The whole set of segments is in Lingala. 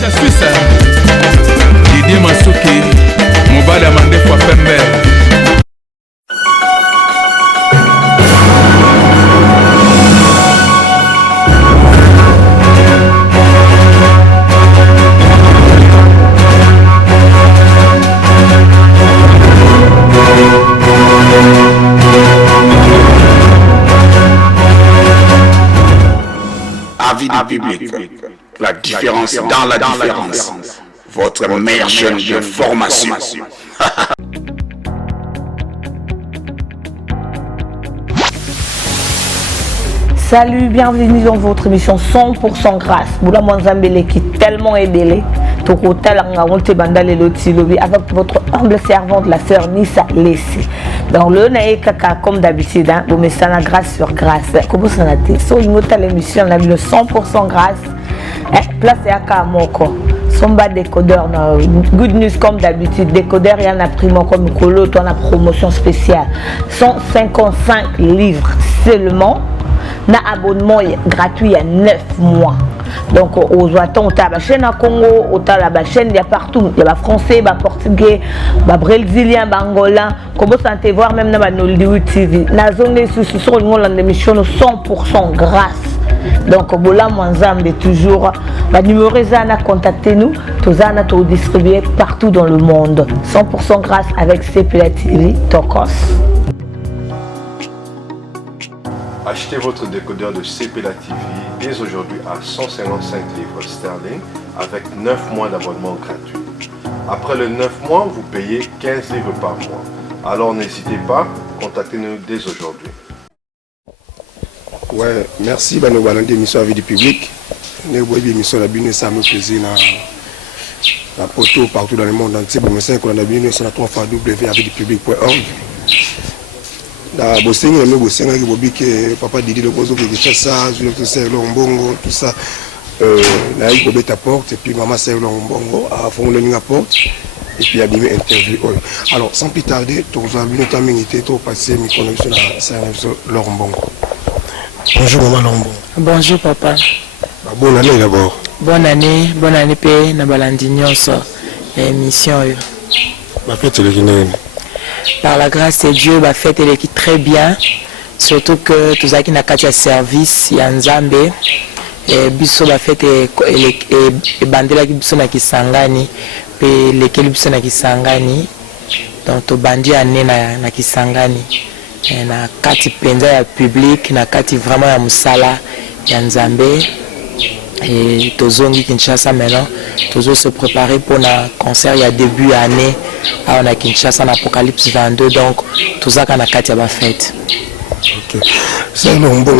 Kacha Suisse Didier Masuki Mobile Amande kwa Pembe. Avis du public, la différence dans la différence. Votre meilleure chaîne de formation. Salut, bienvenue dans votre émission 100% grâce. Boula Mwanzambele qui est tellement aidé. Avec votre humble servante, la sœur Nissa Lessi. Dans le Naïkaka, comme d'habitude, vous mettez ça grâce sur grâce. Comment ça n'a été? Sur une autre émission, on a vu le 100% grâce. Place à Kamoko. Somba décodeur, good news comme d'habitude. Décodeur, il y en a primo comme Colo, on a promotion spéciale. 155 livres seulement. Na abonnement gratuit il y a 9 mois. Donc aux attentes, on a la chaîne à Congo, on a la chaîne, il y a partout. Il y a français, portugais, brésilien, angolais. Comment ça te voir même dans Nollywood TV. La zone sous sur une émission 100% grâce. Donc Bola Mwanzambe toujours. Le numéro à contacter nous. Tous à nous distribuer partout dans le monde. 100% grâce avec CPLA TV Tokos. Achetez votre décodeur de CPLA TV dès aujourd'hui à 155 livres sterling avec 9 mois d'abonnement gratuit. Après les 9 mois, vous payez 15 livres par mois. Alors n'hésitez pas, contactez-nous dès aujourd'hui. Ouais, merci pour nous émission avec du public. Nous avons une émission de ça me plaisir la poteau partout dans le monde entier. Pour nous, c'est qu'on a bien sur la www.public.org. La Bosnie, que papa Didi le Bozo qui fait ça, tout ça, Lombongo, tout ça. Là, il faut ta porte, et puis maman c'est Lombongo, à fond de la porte, et puis il y a des interviews. Alors, sans plus tarder, tu as vu notre minute, tu as passé mes connexions à Lombongo. Bonjour maman Lombongo. Bonjour papa. Bonne année d'abord. Bonne année, paix, na balandignon ça, émission. Ma fête est le Par la grâce de Dieu, la fête elle est très bien. Surtout que tous ceux qui n'ont pas service, il y a un Zambé. Et biso la fête est bandela qui biso na Kisangani, et lesquels biso na Kisangani. Donc to bandi ane na Kisangani. Na kati penza ya public, na kati vraiment ya musala ya Nzambe. Et tozongi Kinshasa maintenant, toujours se préparer pour un concert il y a début d'année. On a Kinshasa en Apocalypse 22, donc tout ça qu'on a quatre à fête. Ok. C'est un bon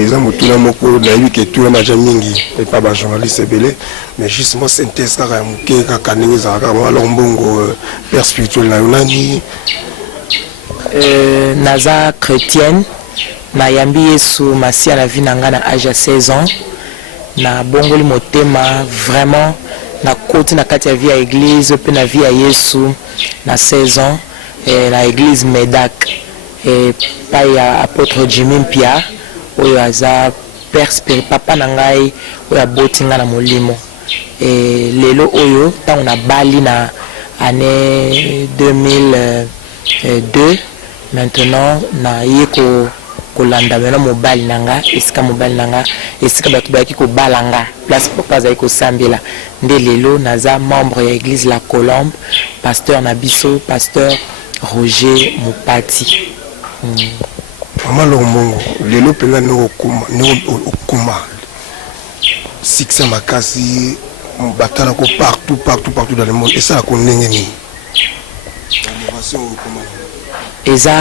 exemple tout le monde pour la vie que tout le monde a jamais et pas de journaliste belé, mais justement c'est un test car il y a un ça car moi l'ombongo père spirituel na unani. Naza chrétienne, na yambi Yesu Masia la vie nanga na âge à 16 ans. Na bongoli motema vraiment na côté na kati ya vie à église pe na vie à Yesu na 16 ans et na église Medak et pa ya apôtre Jimmy Mpia oyo aza père papa na ngai oyo abotinga na molimo et lelo oyo tango na bali na année 2002 maintenant na yeko kolanda mena mobile nanga esika mobile nanga esika bato bayaki kobalanga place papa azali kosambela nde lelo naza membre ya église La Colombe pasteur na biso pasteur Roger Mupati. Mama Lombongo lelo penga no okuma succès makasi batala ko partout dans le monde et ça ko ndengeni innovation okuma eza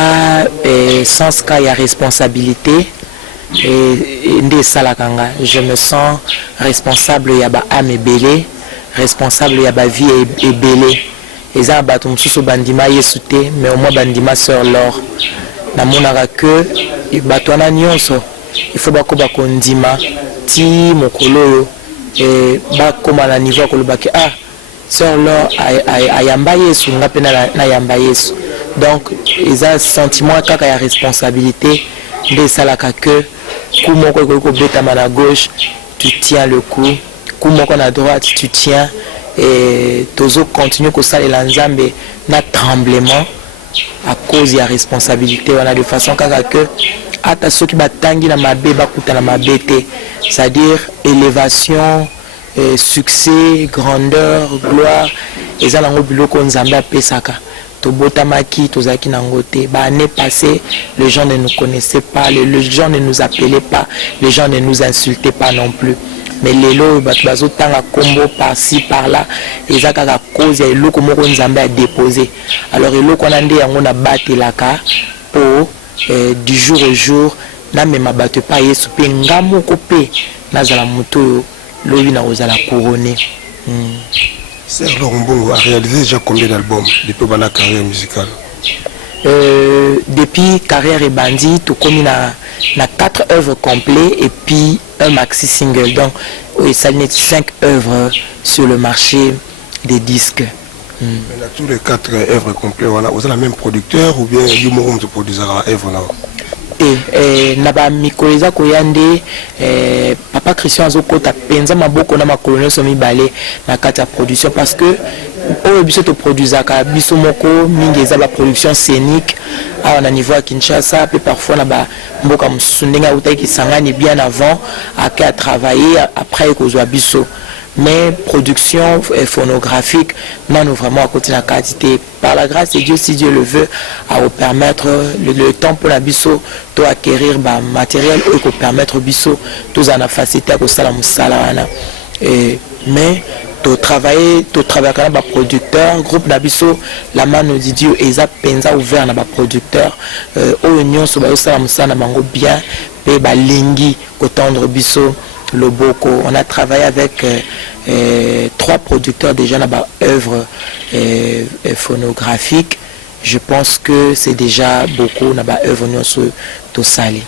sens ka ya responsabilité et nde salakanga je me sens responsable ya ba âme ebele responsable ya ba vie ebele eza bato mususu bandima Yesu te mais au moins bandima sœur Laure namonaka que bato wana nyonso il faut bakoba kondima ti mokolo oyo et bakoma na niveau koloba ke ah sœur Laure ayamba Yesu nga pe na yamba Yesu. Donc, ils ont un sentiment qu'il y a responsabilité de salaka que, à gauche, tu tiens le coup coup moko à droite tu tiens et tozo continue que ça les Nzambe na tremblement à cause de la responsabilité on a de façon que ata soki batangi na mabe bakuta na mabete, c'est-à-dire élévation, succès, grandeur, gloire, eza nango biloko Nzambe apesaka. Tobotamaki, tozaki nangote. L'année passée, les gens ne nous connaissaient pas, les gens ne nous appelaient pas, les gens ne nous insultaient pas non plus. Mais les lots, bazo tanga combo par-ci par-là, eza kaka cause ya eloko moko Nzambe a déposé. Alors eloko na nde yango na batelaka pour du jour au jour na mema bato pa yesu pe ngamo ko pe nazala moto lobi na ozala couronné. Serge Laurent Mbongo a réalisé déjà combien d'albums depuis la carrière musicale? Depuis carrière et bandit tout comme na 4 œuvres complètes et puis un maxi single, donc ça n'est 5 œuvres sur le marché des disques. Dans tous les 4 œuvres complètes, vous avez le même producteur ou bien Yumorum te produisera œuvre là? Et naba mikoleza koyande papa Christian azokota penza maboko na makolonio somi balé na kati ya production parce que au biso to produisaka biso moko mingi eza ba production scénique à un niveau à Kinshasa puis parfois na ba mboka mususu ndenga utaki sangani bien avant à travailler après kozwa biso. Mais production phonographique, non vraiment à côté de la qualité. Par la grâce de Dieu, si Dieu le veut, à vous permettre le temps pour la biso, de acquérir matériel ou pour permettre biso, tous en a facilité à cause de la mais to travailler avec un producteur, groupe d'Abisso, la main de Dieu, et ça pensa ouvert à un producteur, au union sur la musala mango bien, et lingi, qu'attendre biso. Loboko. On a travaillé avec 3 producteurs déjà dans l'œuvre phonographique. Je pense que c'est déjà beaucoup dans l'œuvre sur Tosali.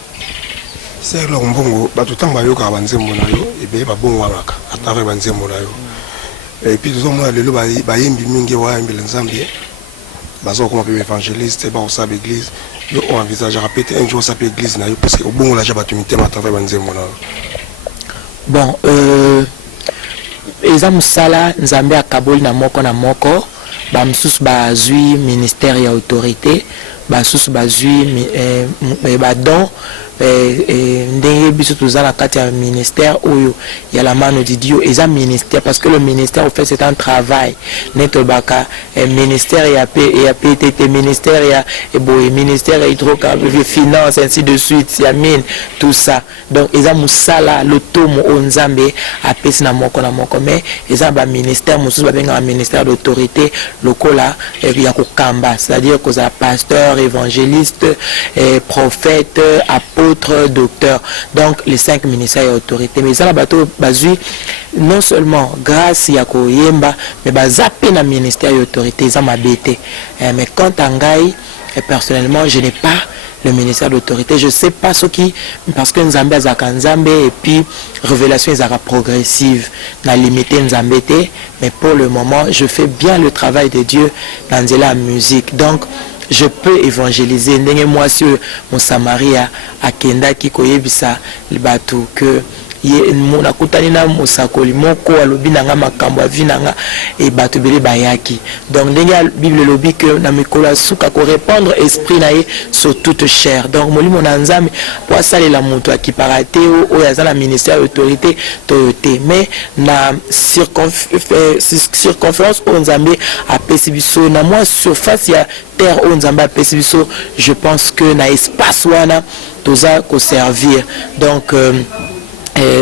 C'est là Mbongo, tout le temps bayoka banzembo na yo et bien babongo waka à travers banzembo na yo. Et puis tout le lelo bayembi mingi wa yembi Nzambe. Bazo comme un évangéliste ba osa l'église. Yo envisage répéter un jour ça peut église na yo parce que au bon là j'ai battu à travers banzembo na yo. Bon, eza musala Nzambe akaboli na moko ba msusu bazui ministère ya autorité, ba susu bazui ba don ndenge biso toza na kati ya ministère oyo ya la mano de Dieu eza ministère parce que le ministère au fait c'est un travail neto baka ministère ya PTT ministère ya ministère ya hydrocarbures finance ainsi de suite ya mine tout ça donc eza musala lotomo o Nzambe apesi na moko mais eza ba ministère mususu ba benga ministère d'autorité lokola ya kokamba c'est-à-dire que za pasteur évangéliste prophète apôtre docteur, donc les 5 ministères et autorités. Mais ça, la bateau basui non seulement grâce à Koyemba, mais zappé dans le ministère et autorité, ça m'a bêté. Mais quant à Ngaï, personnellement, je n'ai pas le ministère d'autorité. Je ne sais pas ce qui, parce que Nzambe a Nzambe et puis révélation est progressive, n'a limité Nzambe, mais pour le moment, je fais bien le travail de Dieu dans la musique. Donc, je peux évangéliser. Moi, sur mon Samaria, à Kenda, qui koyebisa le bateau que mona kutani na musakoli moko alobi nanga makambo avinanga et bato bele bayaki. Donc la Bible lobi que na mikolo suka ko répandre esprit na ye sur toute chair. Donc molimo na Nzambe pour saler la moto qui parate o ya za ministère autorité toyote mais na circonférence o Nzambe a pesibiso na moi surface ya terre o Nzambe a pesibiso, je pense que na espace wana toza ko servir. Donc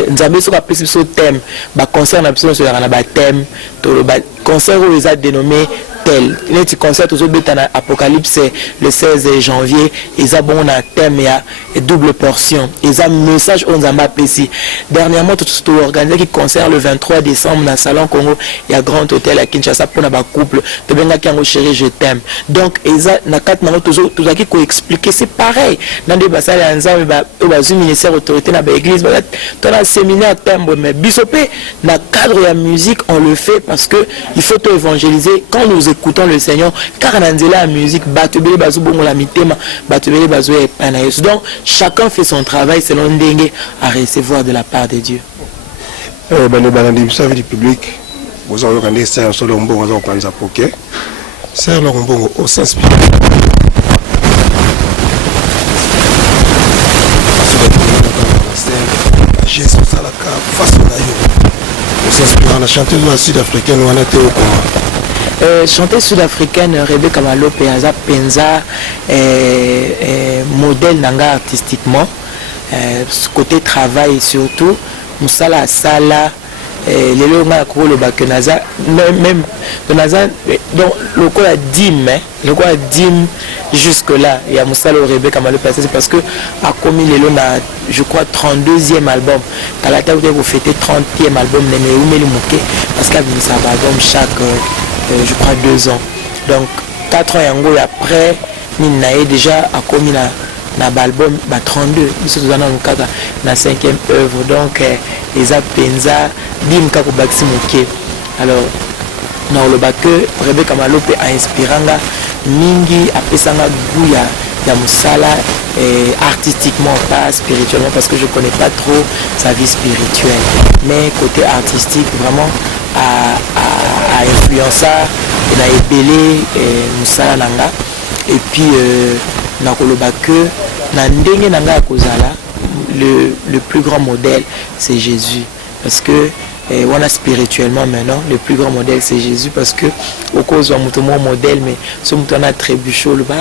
Nzambe so appelle ce thème ba concert na biso sur na ba thème to ba concert où ils a dénommé tel les concert aux beta na Apocalypse le 16 janvier ils a bon na thème ya double portion ils a message on Nzambe appelle dernièrement tout organisé qui concert le 23 décembre dans salon Congo il y a grand hôtel à Kinshasa pour na ba couple te benga ki ngo chéri je t'aime donc ils a na quatre na tout qui ko expliquer c'est pareil dans des basales ya Nzambe ba ministère autorité na ba église ba dans un séminaire thème mais bisopé dans cadre de la musique on le fait parce que il faut tout évangéliser quand nous écoutons le Seigneur car dans la musique batubeli bazu bongo la mitema batubeli bazu et donc chacun fait son travail selon dengue à recevoir de la part de Dieu. Le balandi du public, vous avez regardé Serre Lombongo dans Panza Poké. Serre Lombongo, on s'inspire. Jésus Salaka, face à la on s'inspire la chanteuse sud-africaine, on a été au comment chanteuse sud-africaine, Rebecca Malope, Aza Penza, modèle nanga artistiquement, côté travail surtout, Moussala Sala, les longs accros le bac naza, même naza, donc le quoi a dim jusque là, il y a Moussala Rebecca Malope, c'est parce que a commis les longs, je crois 32e album, quand la table vous fêter 30e album, parce qu'il y a un album chaque je crois 2 ans. Donc 4 ans et après, Ninae déjà a commis l'album 32. Nous sommes dans la 5e œuvre. Donc ils ont Penza, Dim Kako Baxi Mouké. Alors, dans le bac, Rebecca Malope a inspiré Mingi, a Pesanga Gouya, Moussala, artistiquement, pas spirituellement, parce que je ne connais pas trop sa vie spirituelle. Mais côté artistique, vraiment, a influencé et a ébélé Moussala Nanga. Et puis, le plus grand modèle, c'est Jésus. Parce que, on a spirituellement maintenant, le plus grand modèle, c'est Jésus. Parce que, au cause de mon modèle, mais ce mouton a trébuché le bas.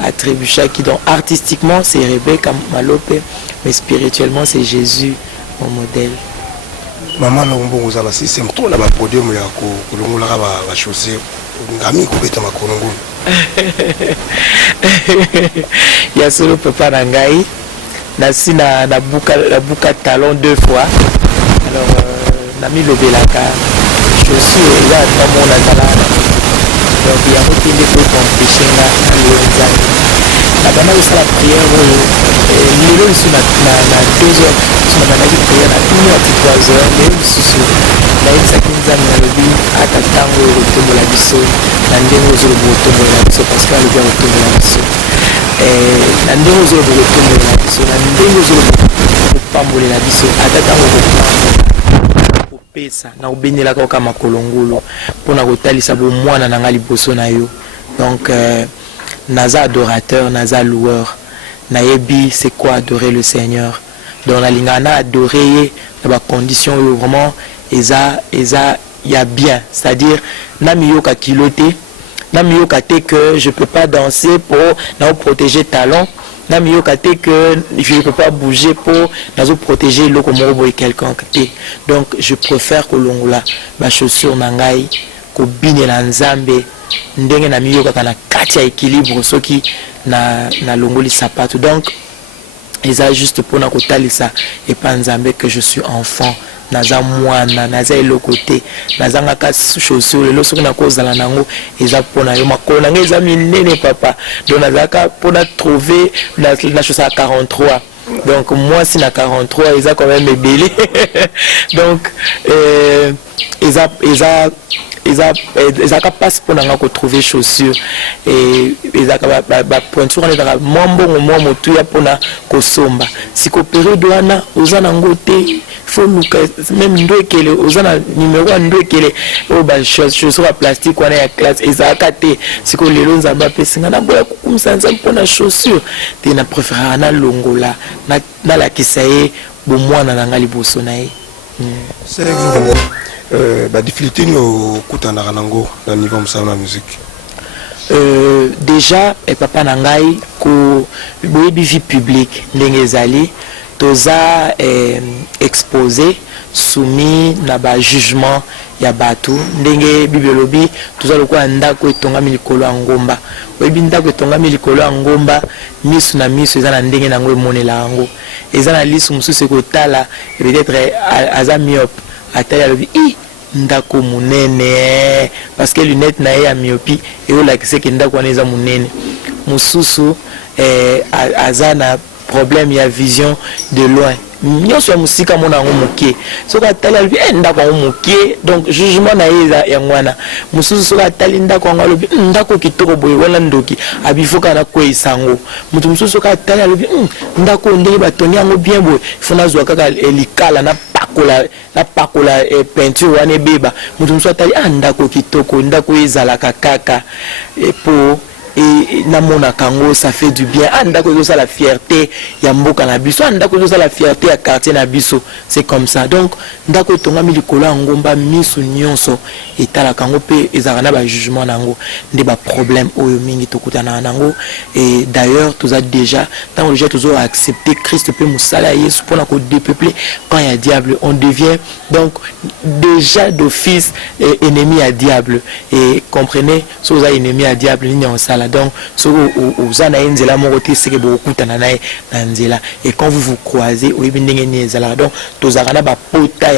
À trébucher qui donc artistiquement c'est Rebecca Malope, mais spirituellement c'est Jésus mon modèle. Maman Lombo vous avez c'est tout là-bas podium là que l'on va chausser ngami kubeta makonongo. Il y a solo papa nangai nasi na buka talon 2 fois. Alors nami lobelaka chaussure là dans mon azala. Donc il y a beaucoup de choses pour empêcher la bana aussi la prière les gens sont na 2 heures sont na la prière na 1 heure 3 heures mais susu na isa kinza na lobi atatango rotombo la biso na ndengo zo rotombo la biso parce que le rotombo la biso na ndengo zo rotombo la biso na ndengo zo pambola la biso atatango pesa na obenela ka makolongolo pona kotalisa bo mwana na ngali boso na yo. Donc naza adorateur, naza loueur, naebi c'est quoi adorer le Seigneur. Donc la lingana adorer dans la condition vraiment eza y a bien, c'est-à-dire na miyoka kiloté, na miyoka te que je peux pas danser pour na protéger talent. Que je ne peux pas bouger pour protéger le comme quelqu'un. Donc je préfère que l'on la ma chaussure nangai ko bine la nzambe ndenge na miyoka kana kati ya équilibre soki na longoli sapato. Donc et ça juste pour na kotalisa et pas nzambe que je suis enfant. Naza mwana naza elo côté naza ngaka chaussure le soki na kozala nango eza pona yo makolo nango eza minene papa donc nazaka pona trouver la chaussure à 43. Donc moi si na 43 eza quand même ébélé. Donc eza passe pour nanga ko trouver chaussure et eza ba pointure on est dans mombongo momo tu ya pona ko somba si ko période wana ozana ngote faut même ndwekele ozana numéro ndwekele o ba chaussure à plastique wana ya classe eza kate si ko lelo nzamba pesinga na boya kumsanza pona chaussure te na préférer na longola na la kisaye bo mwana nanga liboso na ye. C'est exactement la difficulté au kutana nango na niveau de la musique. Déjà et papa nangai ko boyebi vie publique ndenge ezali toza exposé soumis na ba jugement ya batu ndenge bibelobi toza lokwa ndako etongami likolo ya ngomba oyebi ndako etongami likolo ya ngomba misu na misu eza na ndenge nango emonela yango eza na lisu mosusu ekotala peut-être aza myope atali alobi ndako munene parce que lunette na ya myopie et o lakise ke ndako wana eza munene mosusu aza na problème ya vision de loin nyonso ya musika mona ngo mokie soki atali alobi ndako ngo mokie donc jugement na ye ya ngwana mosusu soki atali ndako ngo alobi ndako kitoko boye wana ndoki abifoka na kweyisa yango moto mosusu soki atali alobi ndako ndenge batoni yango bien boye fona zwa kaka elikala na pakola peinture wana ebeba moto mosusu atali ndako kitoko ndako ezalaka kaka po namona kango ça fait du bien ndako ezo la fierté ya mboka na biso ndako ezo la fierté ya quartier na biso c'est comme ça donc ndako etongami likolo ya ngomba misu nyonso etala kango pe ezaka na ba jugement nango nde ba problème oyo mingi tokutana nango et d'ailleurs tous a déjà tant déjà tous a accepté Christ pe musala Yesu pour ko dépeupler quand il y a diable on devient donc déjà d'office ennemi à diable et comprenez so za ennemi à diable ni en sala donc so uzana enzela moko c'est que beaucoup tana na nzela et quand vous vous croisez au bindenge ni ezala donc tozaka na ba pota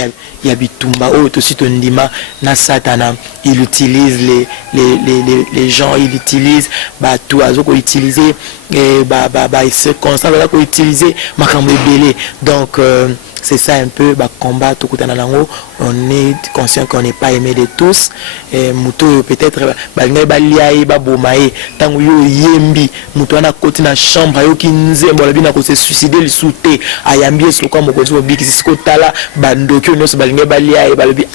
ya bitumba oyo to sito ndima na satana il utilise les gens il utilise ba tout azoko utiliser circonstances là ko utiliser makambo ebele donc c'est ça un peu combat tout on est conscient qu'on n'est pas aimé de tous et muto peut-être balinga baliaye babomaye tango yo yembi muto ana koti na chambre yo kinzembo la bina ko se suicider le souté ayambi so kwa mokozi obiki siko tala bandoki no so balinga baliaye balobi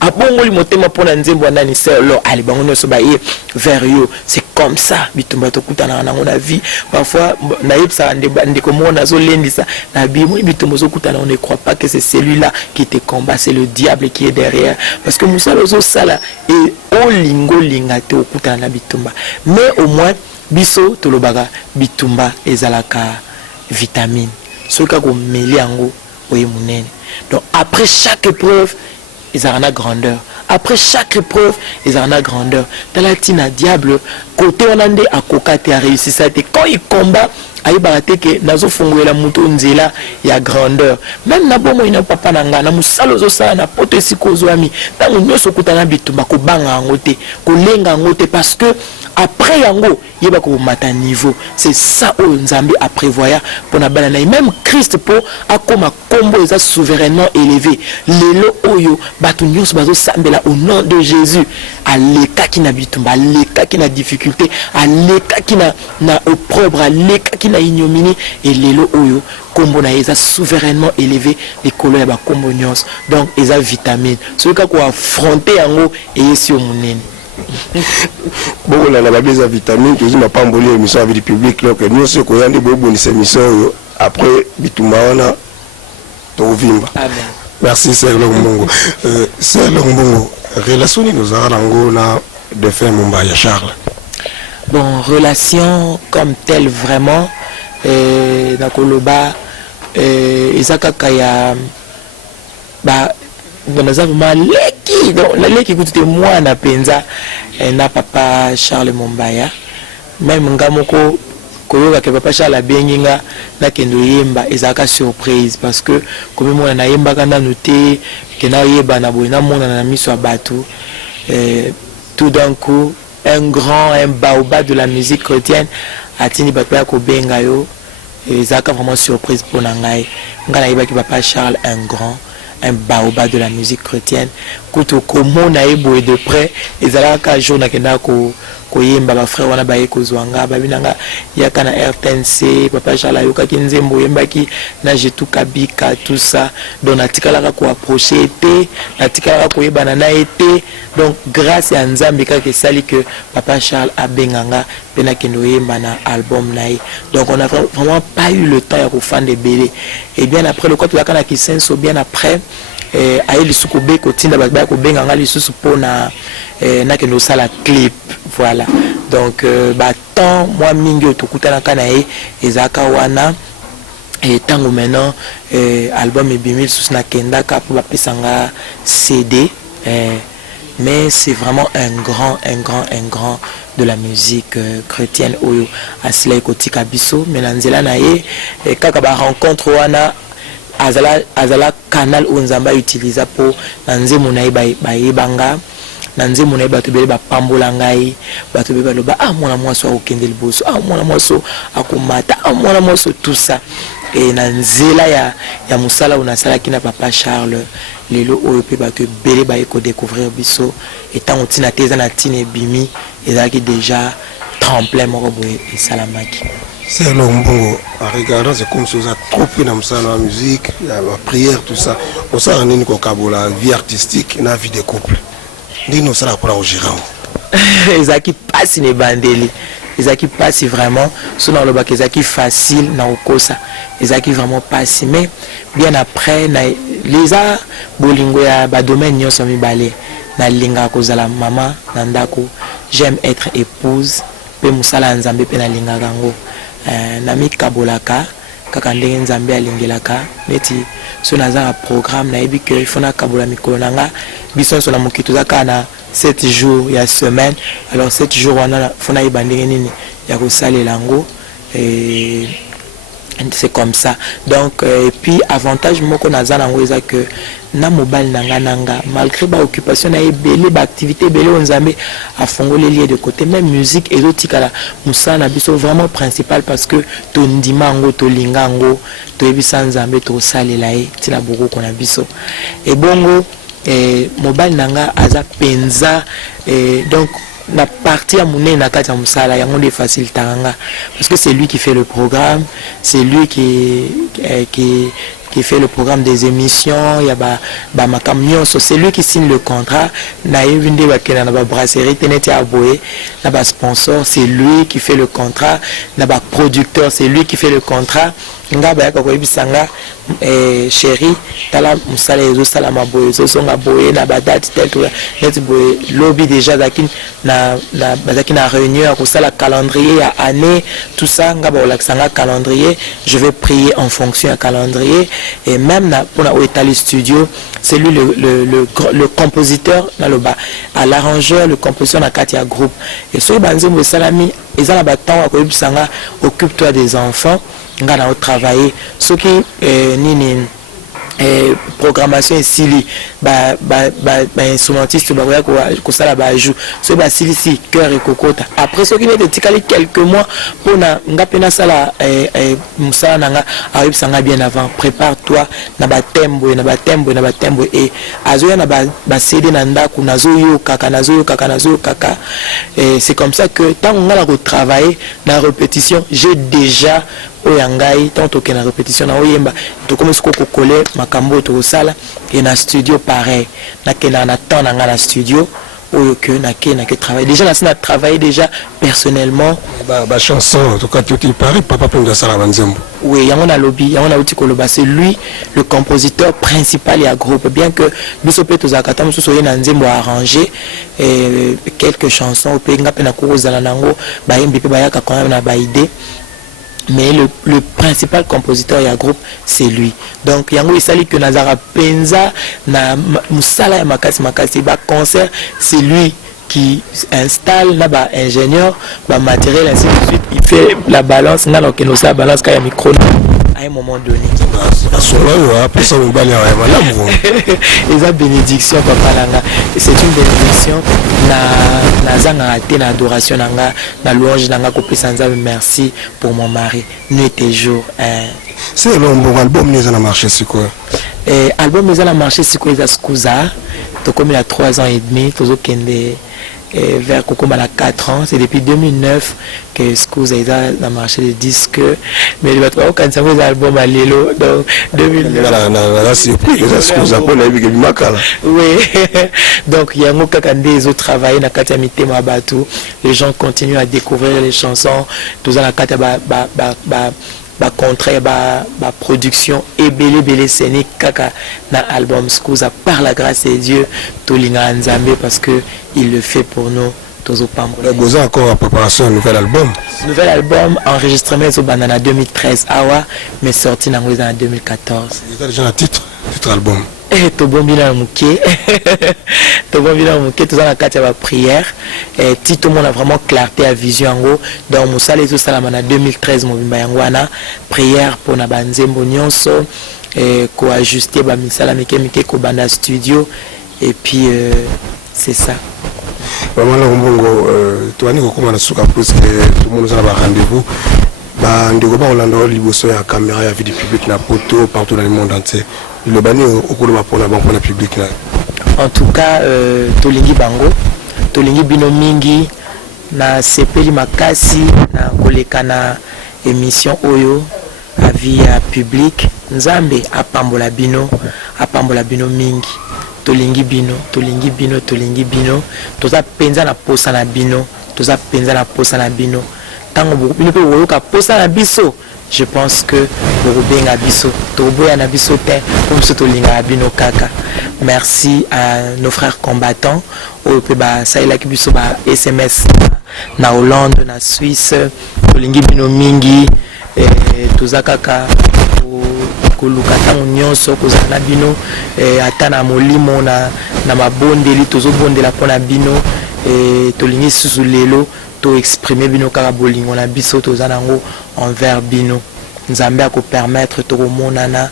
abongoli motema pona nzembo nani selo ali bango no so baye vers yo c'est comme ça bitumba to kutana na ngona vie parfois na yebsa ndeko mona zo lendisa na bimo bitumba zo kutana on ne croit pas que c'est celui-là qui te combat, c'est le diable qui est derrière parce que musalo zo sala et olingo lingate okutana na bitumba mais au moins biso tolobaga bitumba ezalaka vitamine soka ko meli yango oye munene donc après chaque épreuve ils ont une grandeur. Après chaque épreuve, ils ont une grandeur. Dans la tina diable, côté Hollandais à Kokate a réussi ça. Quand il combat, il va que nazo fongwe la muto nzela ya grandeur. Même na bomo ina papa nanga na musalo zo sa na poto siko zo ami. Tango nyoso kutana bitumba ko banga ngote, ko lenga ngote parce que après yango yeba ko mata niveau. C'est ça où Nzambi a prévoyé pour na bana même Christ pour akoma combo eza souverainement élevé. Lelo oyo batu nyonso bazo sambela au nom de Jésus. Aleka ki na bitumba, aleka ki na difficulté, aleka ki na opprobre, aleka ki na ignominie et lelo oyo combo na eza souverainement élevé les couleurs ba combo nyonso. Donc eza vitamine. Ce ka ko affronter yango et si au munene. Bon on a la base vitamine que je pas embolé émission avec le public donc nous ce qu'on y a de bonnes émissions après bitumba wana to vimba. Amen. Merci Sir Longbongo. Sir Longbongo, relation nous a rango na de faire Mumbaya Charles. Bon, relation comme telle vraiment na koloba ezaka kaya ba dans vraiment leki donc la leki kutu moi na penza na papa Charles Mumbaya même ngamoko koyoka ke papa Charles abenginga na kendo yemba ezaka surprise parce que comme moi na yemba kana noté que na yeba na boina mona na miso abatu tout d'un coup un baobab de la musique chrétienne atini papa ko benga yo ezaka vraiment surprise pour nangai ngana yeba ki papa Charles un baobab de la musique chrétienne kuto komona ebo de près ezalaka jour na kenda ko koyemba ba frère wana baye kozwanga babinanga yaka na RTNC papa Charles yoka kinzembo yembaki na jetu kabika tout ça donc natikala ko approcher été natikala ko yebana na été donc grâce à Nzambe que sali que papa Charles a benganga pena kendo yemba na album naï donc on a vraiment pas eu le temps ya ko fan de belé et bien après le côté yaka na kisenso bien après aye lisuku be ko tinda ba ko benganga lisusu pona na kendo sala clip voilà donc tant moi mingi otokutana kana ezaka wana et tango maintenant album ebimil sous na kendaka pour bapesanga CD mais c'est vraiment un grand de la musique chrétienne oyo asile kotika biso melanzela na ye kaka ba rencontre wana azala canal onzamba utiliser pour nanzemo na ye banga nanze mona bato bele ba pambola ngai bato bele baloba mwana mwaso akokende liboso mwana mwaso akomata mwana mwaso tout ça et nanzela ya musala unasala kina papa Charles lelo oyo pe bato bele ba ko découvrir biso et tant otina teza na tine bimi ezaki déjà tremplin moko boye et salamaki C'est Lombongo. En regardant, c'est comme si on a trop pris dans la musique, la prière, tout ça. On s'est rendu compte que la vie artistique et la vie des couples. Dis-nous ça pour au gérant. Les qui passent les bandeli. Les qui passent vraiment. Sont dans le bac, les qui facile, dans le ça. Les qui vraiment passent. Mais bien après, les a bolingo ya ba domaine nyo somi balé. Na linga ko la maman nandako. J'aime être épouse. Pe musala nzambe pe na linga gango. Nami kabolaka kaka ndenge nzambe alingelaka neti so naza na programme na yebi que il faut na kabola mikolo nanga biso so na mokito zaka na 7 jours ya semaine alors 7 jours wana faut na yeba ndenge nini ya kosalela ngo et c'est comme ça donc et puis avantage moko naza nango eza que na mobile nanga malgré ba occupation na ebele ba activité ebele onzambe a fongolé lié de côté même musique et zotikala musana biso vraiment principal parce que to ndima ngo to lingango to ebisa nzambe to salela e tina boko kona biso et bongo mobile nanga aza penza donc la partie à mon na kati ya musala yango de facile tanga parce que c'est lui qui fait le programme c'est lui qui fait le programme des émissions, il y a ma camion, c'est lui qui signe le contrat. Na yevinde bakena na ba brasserie tenete aboye, na ba sponsor, c'est lui qui fait le contrat, na ba producteur, c'est lui qui fait le contrat. Nga ba yaka ko bisanga chéri, tala musala ezo sala maboye, zo songa boye na ba date tel tout net boye lobby déjà zakine na bazakina réunion ko sala calendrier à année, tout ça nga ba olaksanga calendrier, je vais prier en fonction du calendrier. Et même pour l'état studio, c'est lui le compositeur dans le bas, à l'arrangeur, le compositeur dans Katia Group. Et ce banzembo salami, ils ont la bâton à occupe-toi des enfants, on a travaillé. Ce qui nini programmation ici instrumentiste ko sala ba joue ce ba silisi cœur et cocota après ce qui n'est de quelques mois pour na ngapena sala musala nanga arrive sanga bien avant prépare-toi na ba tembo et azoya na ba CD na ndaku nazoyo kaka et c'est comme ça que tant on a travailler na répétition j'ai déjà oyangai tant que na répétition na oyemba to comme ce ko coller makambo to sala et na studio pareil na kena na temps na studio ou que na que travailler déjà na travailler déjà personnellement ba chanson en tout cas tu pareil papa peut nous sala banzembo oui yango na lobby yango na uti koloba c'est lui le compositeur principal et groupe bien que biso pe to zakata muso so na nzembo arrangé quelques chansons pe ngape na ko zala nango ba yembi pe ba yaka quand même na ba idée. Mais le principal compositeur et groupe c'est lui donc yango isali que Nazara penza na musala ya makasi ba concert c'est lui qui installe là bas ingénieur ba matériel ainsi de suite il fait la balance na donc nous ça balance quand il y a micro à un moment donné ils ont bénédiction papa langa c'est une bénédiction na zanga té na adoration nanga na louange nanga ko pesa nzambe merci pour mon mari nuit et jour c'est le bon album les a marché c'est quoi album les a marché c'est quoi les Skuza to comme il a 3 ans et demi tozo kende vers Kokoma à 4 ans, c'est depuis 2009 que Skuza a marché les disques, mais il va trouver aucun album à Lilo, donc 2009. Oui, donc il y a un des autres travail na Katia Mitema Batu, les gens continuent à découvrir les chansons, tout ça na Katia contraire production et belé scénique kaka na album Skuza par la grâce de Dieu tolinga nzambe parce que il le fait pour nous tous au pambo. Vous avez encore en préparation un nouvel album enregistrement au banana 2013 awa mais sorti en 2014. Vous avez déjà un titre album Tobombina Mouké, tout ça la carte de prière. Et tout le monde a vraiment clarté à vision en gros. Donc Moussa les autres salamana 2013 mobimba yangwana prière pour na banzembo nyonso et ko ajuster ba misala mike ko banda studio et puis c'est ça. Maman Lombongo toani ko komana suka plus que tout le monde a un rendez-vous. Ndeko ba Orlando liboso ya caméra ya vie du public na poto partout dans le monde entier. Le bani au cours de ma pour la public là. En tout cas tolingi bango, tolingi bino mingi na sepeli makasi na koleka na émission oyo avis ya public nzambe apambola bino mingi tolingi bino toza penza na posa na bino tango bino pe woyoka posa na biso. Je pense que Borubenga biso, Toboya na biso te, comme ce tolinga bino kaka. Merci à nos frères combattants. Au Peba, ça il a biso ba SMS na Hollande, na Suisse, tolingi bino mingi, toza kaka kolukata nyonso kozana bino, ata na molimo na mabondeli tozo bondela pona bino, tolingi susu lelo. To exprimer bino kaka bolingo na biso toza nango envers bino nzambe ako permettre to monana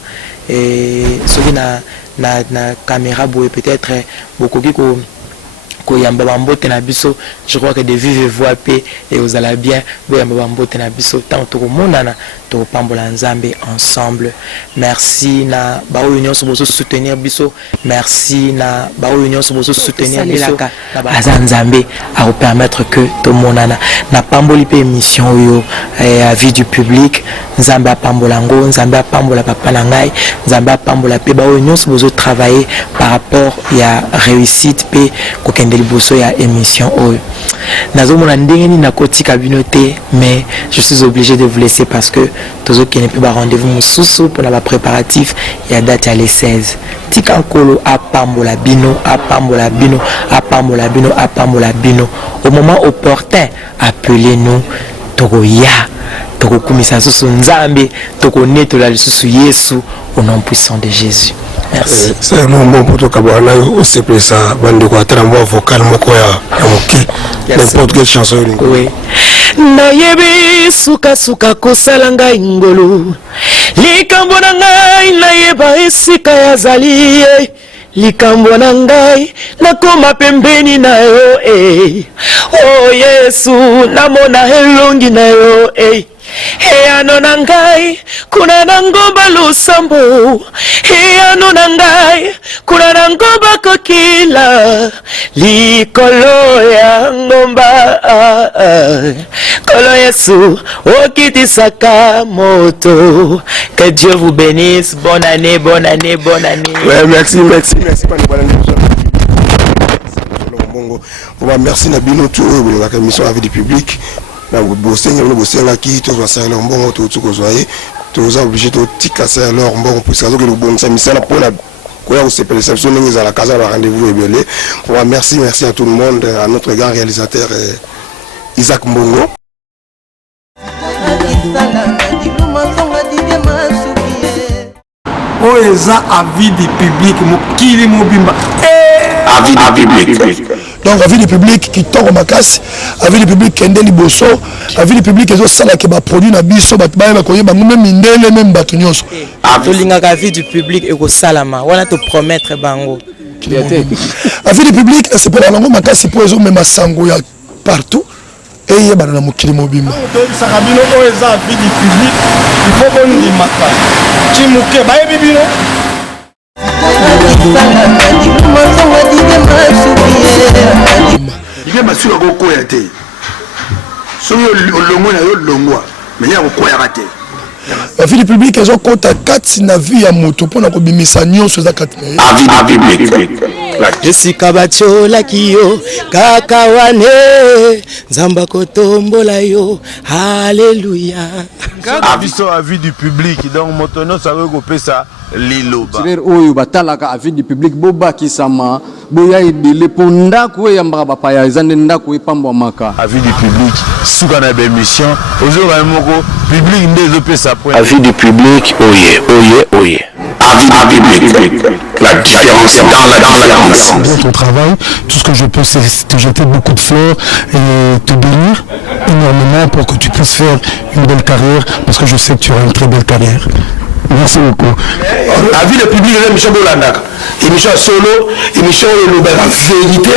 soki na caméra boye peut-être bokoki ko yamba bambote na biso. Je crois que de vive voix paix et aux ala bien boyamba bambote na biso tant to monana to pambola nzambe ensemble. Merci na ba union so boso soutenir biso, merci na ba union so boso soutenir biso na nzambe à permettre que to monana na pamboli pe émission yo avis du public nzambe pambola ngo nzambe pambola papa na ngai nzambe pambola pe ba union so boso travailler par rapport ya réussite pe ko kende liboso ya émission oyo nazomona ndenge ni na kotika binote, mais je suis obligé de vous laisser parce que tozo qui n'est plus ba rendez-vous mususu pour la préparatif ya date ya les 16 tika nkolo apambola bino au moment opportun appelez-nous tokoya tokokumisa susu nzambe tokonetola lisusu Yesu au nom puissant de Jésus. Merci. C'est un bon pour toi kabana au CP ça bande ko atana mo vocal moko ya moke n'importe quelle chanson. Oui. Nayebi suka kosala ngai ngolo likambo na ngai nayeba esika yazali likambo na ngai nakoma pembeni na yo oh Yesu namona elongi na yo Eyano na ngai kuna na ngomba lusambo eyano na ngai kuna na ngomba kokila likolo ya ngomba kolo Yesu okitisaka moto. Que Dieu vous bénisse. Bonne année. Ouais, merci merci na bino tout la commission avec du public na bosenga no bosenga ki to za leur mbongo to tsuko zoye to za obligé to tika ça leur mbongo pour ça que le bon ça misala pour la quoi on s'appelle réception à la casa rendez-vous et belé. Merci à tout le monde, à notre grand réalisateur Isaac Mbongo. Oeza avis du public mokili mobimba avis du public. Donc avis du public qui tombe ma casse, avis du public qui est liboso, avis du public qui est ça qui va produire na biso ba ba ko yeba même mindele même batunyoso. Avis du public et ko salama, wana to promettre bango. Avis du public c'est pour la langue ma casse pour les même sango ya partout. Et yeba na mokili mobimba. Sakabino oeza avis du public, il faut qu'on y maka. Chimuke ba ebibino. Il m'a su ko ya te. So yo longo na yo longwa, mais ya ko ya raté. La vie du public ils ont compte à 4 na vie ya moto pour na ko bimisa nyonso za 4. Avis public. Esika batiola kiyo kakawane nzamba kotombola yo haleluya. Avis du public donc motono ça veut couper ça liloba. Tirer oyo batalaka avis du public boba kisama boya idele ponda ko yamba bapa ya zande ndako epambwa maka. Avis du public suka na émission aujourd'hui moko public ndezo pesa point. Avis du public oye. Avis public. La différence dans la différence. Dans ton travail, tout ce que je peux c'est te jeter beaucoup de fleurs et te bénir énormément pour que tu puisses faire une belle carrière parce que je sais que tu auras une très belle carrière. Merci beaucoup. Avis du public, émission Bolandaka, émission solo, émission la vérité.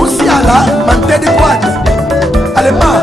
Usiala, mantedi kwadi. Ale ma,